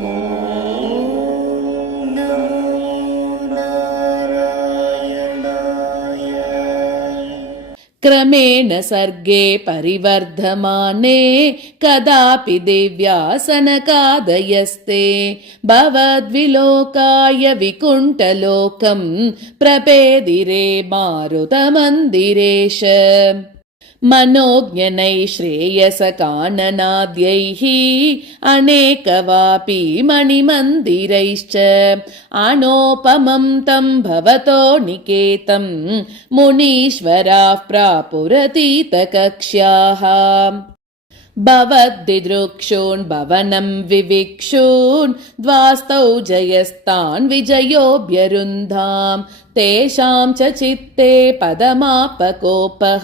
ॐ नमो नारायणाय। क्रमेण सर्गे परिवर्धमाने कदापि दिव्यासनकादयस्ते भवद्विलोकाय विकुण्ठलोकं प्रपेदिरे मारुतमन्दिरेश। मनोज्ञनैः श्रेयसकाननाद्यैः अनेकवापि मणिमन्दिरैश्च अनोपमं तं भवतो निकेतं मुनीश्वराः प्रापुरतीतकक्ष्याः। भवद्दिदृक्षून् भवनं विविक्षून् द्वास्तौ जयस्तान् विजयोऽभ्यरुन्धां तेषां च चित्ते पदमापकोपः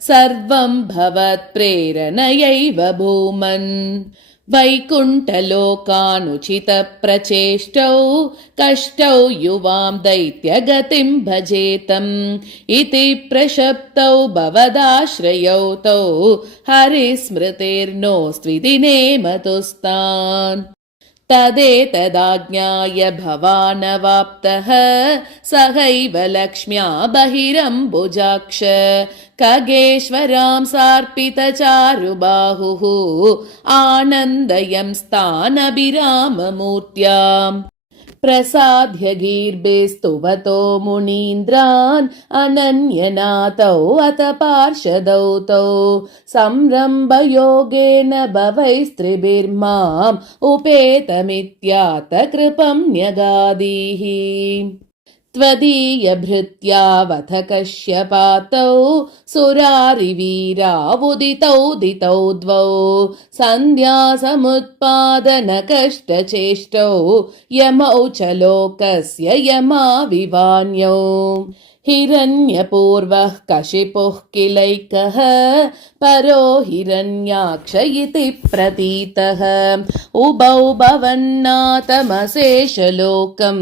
सर्वं भवत्प्रेरणयैव भूमन्। वैकुण्ठलोकानुचितप्रचेष्टौ कष्टौ युवां दैत्यगतिं भजेतम् इति प्रशप्तौ भवदाश्रयौ तौ हरिस्मृतिर्नोऽस्त्विति नेमतुस्तान्। तदेतदाज्ञाय भवानवाप्तः सहैव लक्ष्म्या बहिरम्बुजाक्ष खगेश्वरां सार्पितचारुबाहुः आनन्दयंस्तानभिराममूर्त्याम्। प्रसाद्य गीर्भिस्तुवतो मुनीन्द्रान् अनन्यनाथौ अथ पार्षदौ तौ संरम्भयोगेन भवैस्त्रिभिर्माम् उपेतमित्यात कृपं न्यगादीः। त्वदीयभृत्यावथ कश्यपातौ सुरारिवीरावुदितौ दितौ द्वौ सन्ध्यासमुत्पादनकष्टचेष्टौ यमौ च लोकस्य यमाविवान्यौ। हिरण्यपूर्वः कशिपुः किलैकः परो हिरण्याक्ष इति प्रतीतः उभौ भवन्नाथमशेषलोकं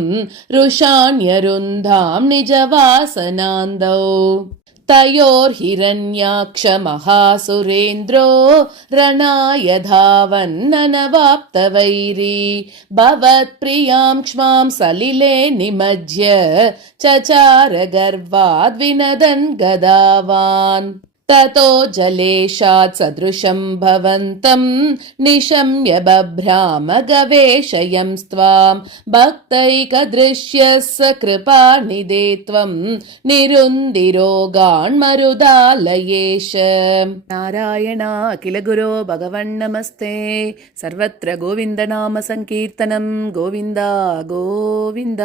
रुषाण्यरुन्धां निजवासनान्दौ। तयोर्हिरण्याक्षमहासुरेन्द्रो रणाय धावन्ननवाप्तवैरी भवत्प्रियां क्ष्मां सलिले निमज्य चचार गर्वाद्विनदन् गदावान्। ततो जलेशात् सदृशं भवन्तं निशम्य बभ्राम गवेषयंस्त्वां भक्तैकदृश्यः स कृपानिधे त्वं निरुन्दिरोगान्मरुदालयेश। नारायण अखिल गुरो भगवन्नमस्ते। सर्वत्र गोविन्दनाम संकीर्तनं गोविन्द गोविन्द।